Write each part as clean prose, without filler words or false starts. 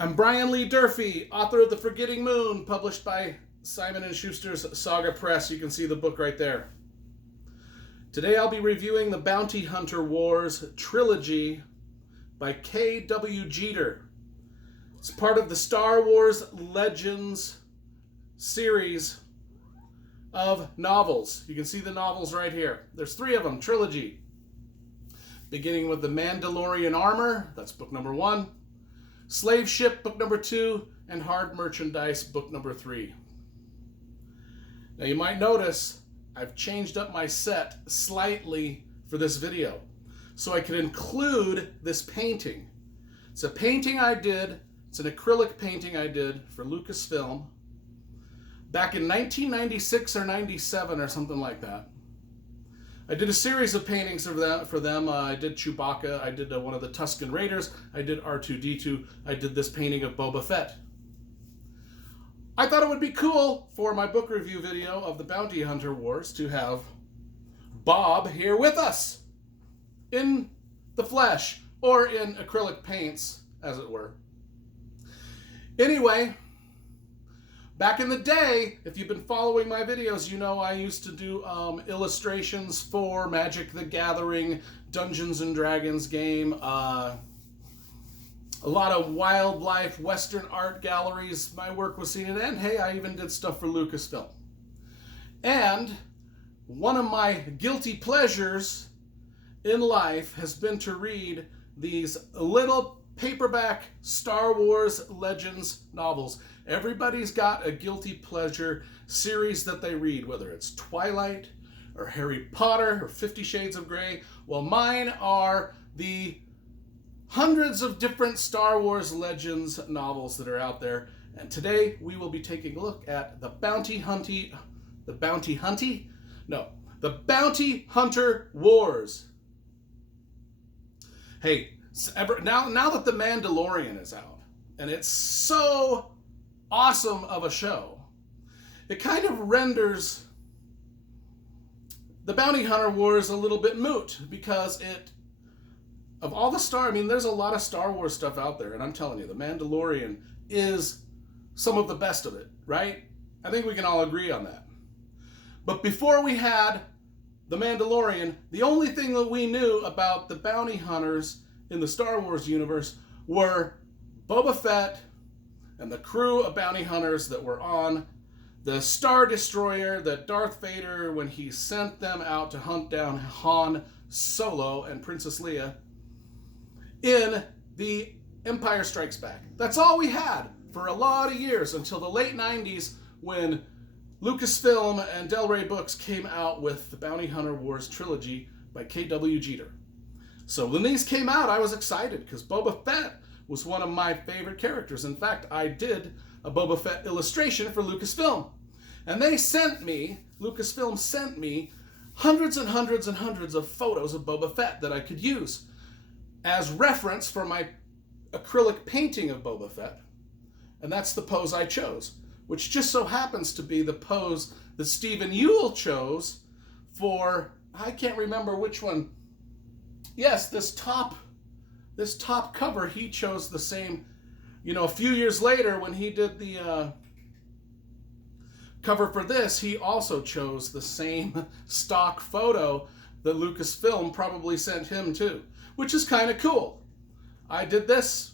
I'm Brian Lee Durfee, author of The Forgetting Moon, published by Simon & Schuster's Saga Press. You can see the book right there. Today I'll be reviewing the Bounty Hunter Wars trilogy by K.W. Jeter. It's part of the Star Wars Legends series of novels. You can see the novels right here. There's 3 of them, trilogy. Beginning with The Mandalorian Armor, that's book number 1. Slave Ship, book number 2, and Hard Merchandise, book number 3. Now you might notice I've changed up my set slightly for this video so I could include this painting. It's a painting I did, it's an acrylic painting I did for Lucasfilm back in 1996 or 97 or something like that. I did a series of paintings for them. I did Chewbacca, I did one of the Tusken Raiders, I did R2-D2, I did this painting of Boba Fett. I thought it would be cool for my book review video of the Bounty Hunter Wars to have Bob here with us in the flesh, or in acrylic paints, as it were. Anyway, back in the day, if you've been following my videos, you know I used to do illustrations for Magic the Gathering, Dungeons and Dragons game, a lot of wildlife, Western art galleries my work was seen in, and hey, I even did stuff for Lucasfilm. And one of my guilty pleasures in life has been to read these little paperback Star Wars Legends novels. Everybody's got a guilty pleasure series that they read, whether it's Twilight or Harry Potter or 50 Shades of Grey. Well, mine are the hundreds of different Star Wars Legends novels that are out there. And today we will be taking a look at the Bounty Hunter Wars. Hey, now that The Mandalorian is out, and it's so awesome of a show, it kind of renders the Bounty Hunter Wars a little bit moot, because of all the there's a lot of Star Wars stuff out there, and I'm telling you, The Mandalorian is some of the best of it, right? I think we can all agree on that. But before we had The Mandalorian, the only thing that we knew about the bounty hunters in the Star Wars universe were Boba Fett and the crew of bounty hunters that were on the Star Destroyer that Darth Vader, when he sent them out to hunt down Han Solo and Princess Leia in the Empire Strikes Back. That's all we had for a lot of years, until the late 90s, when Lucasfilm and Del Rey Books came out with the Bounty Hunter Wars trilogy by K.W. Jeter. So when these came out, I was excited, because Boba Fett was one of my favorite characters. In fact, I did a Boba Fett illustration for Lucasfilm. And Lucasfilm sent me hundreds and hundreds and hundreds of photos of Boba Fett that I could use as reference for my acrylic painting of Boba Fett. And that's the pose I chose, which just so happens to be the pose that Stephen Yule chose for, I can't remember which one. Yes, this top cover, he chose the same. You know, a few years later, when he did the cover for this, he also chose the same stock photo that Lucasfilm probably sent him too, which is kind of cool. I did this,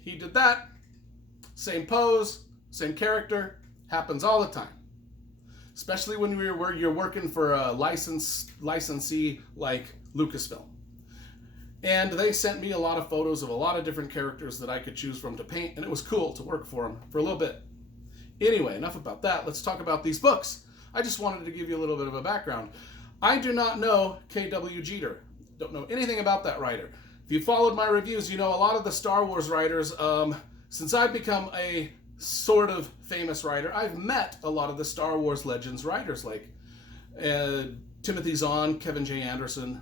he did that, same pose, same character, happens all the time. Especially when you're working for a licensee like Lucasfilm. And they sent me a lot of photos of a lot of different characters that I could choose from to paint, and it was cool to work for them for a little bit. Anyway, enough about that. Let's talk about these books. I just wanted to give you a little bit of a background. I do not know K.W. Jeter. Don't know anything about that writer. If you followed my reviews, you know a lot of the Star Wars writers. Since I've become a sort of famous writer, I've met a lot of the Star Wars Legends writers, like Timothy Zahn, Kevin J. Anderson,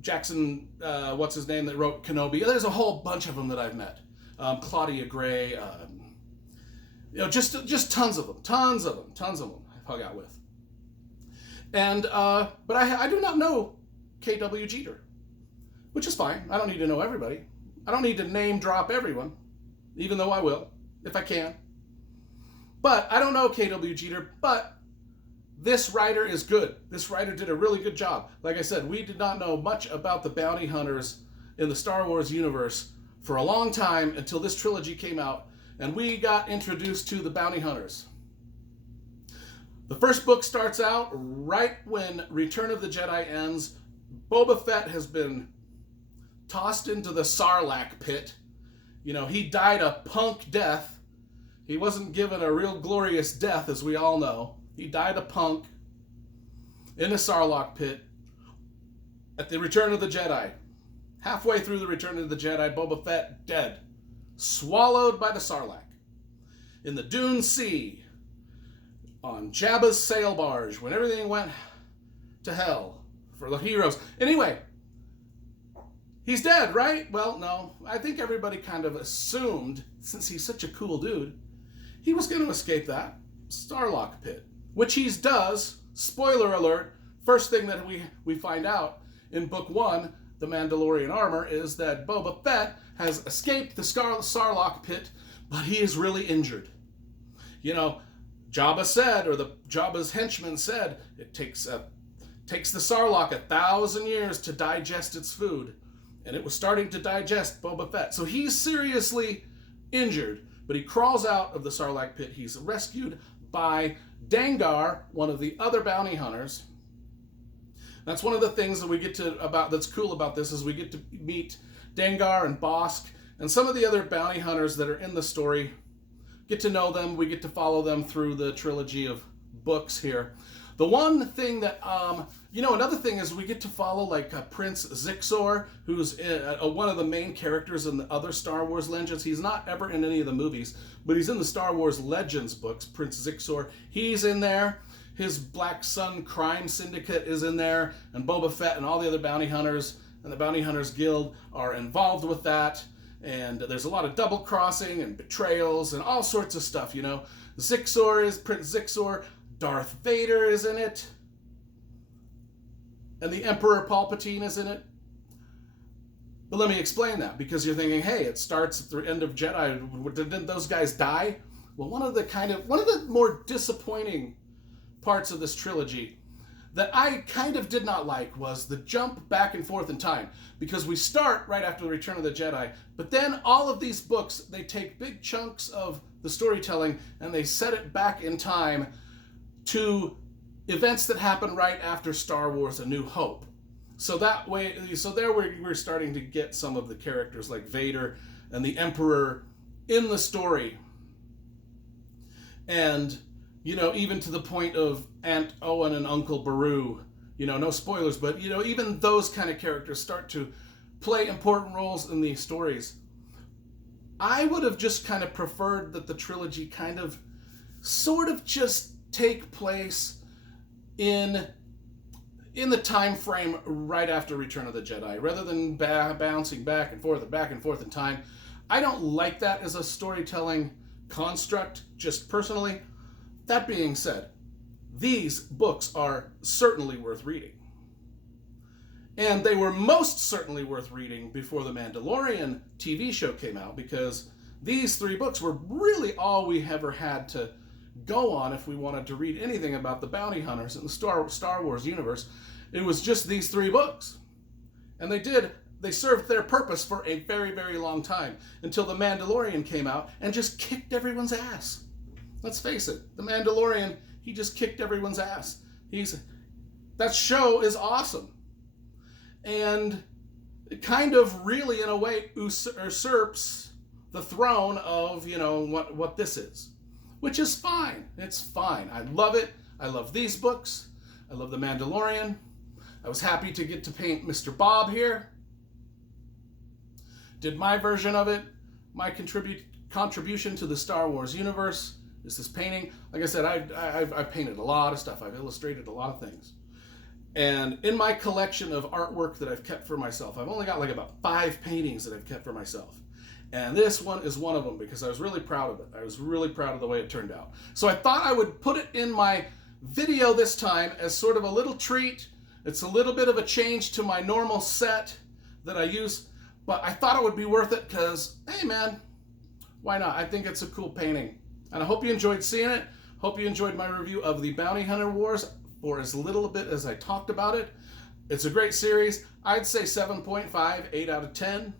Jackson, what's his name, that wrote Kenobi. There's a whole bunch of them that I've met. Claudia Gray, just tons of them I've hung out with. And but I do not know K.W. Jeter, which is fine. I don't need to know everybody. I don't need to name drop everyone, even though I will, if I can. But I don't know K.W. Jeter, but this writer is good. This writer did a really good job. Like I said, we did not know much about the bounty hunters in the Star Wars universe for a long time until this trilogy came out, and we got introduced to the bounty hunters. The first book starts out right when Return of the Jedi ends. Boba Fett has been tossed into the Sarlacc pit. You know, he died a punk death. He wasn't given a real glorious death, as we all know. He died a punk in a Sarlacc pit at the Return of the Jedi. Halfway through the Return of the Jedi, Boba Fett dead, swallowed by the Sarlacc. In the Dune Sea, on Jabba's sail barge, when everything went to hell for the heroes. Anyway, he's dead, right? Well, no. I think everybody kind of assumed, since he's such a cool dude, he was going to escape that Sarlacc pit, which he does. Spoiler alert, first thing that we find out in Book 1, The Mandalorian Armor, is that Boba Fett has escaped the Sarlacc pit, but he is really injured. You know, Jabba said, or the Jabba's henchman said, it takes the Sarlacc 1,000 years to digest its food, and it was starting to digest Boba Fett. So he's seriously injured, but he crawls out of the Sarlacc pit. He's rescued by Dengar, one of the other bounty hunters. That's one of the things that we get to that's cool about this, is we get to meet Dengar and Bosk and some of the other bounty hunters that are in the story. Get to know them. We get to follow them through the trilogy of books here. The one thing that, another thing is we get to follow like Prince Zixor, who's one of the main characters in the other Star Wars Legends. He's not ever in any of the movies, but he's in the Star Wars Legends books, Prince Zixor. He's in there. His Black Sun crime syndicate is in there, and Boba Fett and all the other bounty hunters and the Bounty Hunters Guild are involved with that. And there's a lot of double crossing and betrayals and all sorts of stuff, you know. Zixor is Prince Zixor. Darth Vader is in it. And the Emperor Palpatine is in it. But let me explain that, because you're thinking, hey, it starts at the end of Jedi. Didn't those guys die? Well, one of the more disappointing parts of this trilogy that I kind of did not like was the jump back and forth in time, because we start right after the Return of the Jedi, but then all of these books, they take big chunks of the storytelling and they set it back in time to events that happen right after Star Wars A New Hope. So that way, there we're starting to get some of the characters like Vader and the Emperor in the story. And, you know, even to the point of Aunt Owen and Uncle Beru, you know, no spoilers, but, you know, even those kind of characters start to play important roles in these stories. I would have just kind of preferred that the trilogy kind of sort of just take place in the time frame right after Return of the Jedi, rather than bouncing back and forth in time. I don't like that as a storytelling construct, just personally. That being said, these books are certainly worth reading. And they were most certainly worth reading before the Mandalorian TV show came out, because these 3 books were really all we ever had to go on if we wanted to read anything about the bounty hunters in the Star Wars universe. It was just these 3 books. And they served their purpose for a very, very long time, until the Mandalorian came out and just kicked everyone's ass. Let's face it, the Mandalorian, he just kicked everyone's ass. That show is awesome. And it kind of really, in a way, usurps the throne of, you know, what this is. Which is fine. It's fine. I love it. I love these books. I love The Mandalorian. I was happy to get to paint Mr. Bob here. Did my version of it. My contribution to the Star Wars universe is this painting. Like I said, I've painted a lot of stuff. I've illustrated a lot of things. And in my collection of artwork that I've kept for myself, I've only got like about 5 paintings that I've kept for myself. And this one is one of them, because I was really proud of it. I was really proud of the way it turned out. So I thought I would put it in my video this time as sort of a little treat. It's a little bit of a change to my normal set that I use. But I thought it would be worth it because, hey man, why not? I think it's a cool painting. And I hope you enjoyed seeing it. Hope you enjoyed my review of the Bounty Hunter Wars for as little bit as I talked about it. It's a great series. I'd say 7.5, 8 out of 10.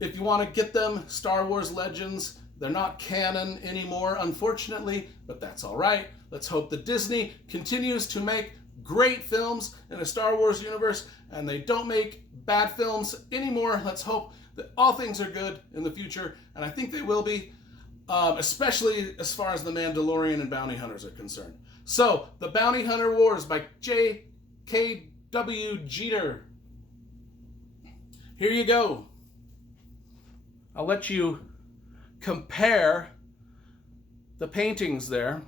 If you want to get them, Star Wars Legends, they're not canon anymore, unfortunately, but that's all right. Let's hope that Disney continues to make great films in the Star Wars universe and they don't make bad films anymore. Let's hope that all things are good in the future, and I think they will be, especially as far as The Mandalorian and Bounty Hunters are concerned. So, The Bounty Hunter Wars by J.K.W. Jeter. Here you go. I'll let you compare the paintings there.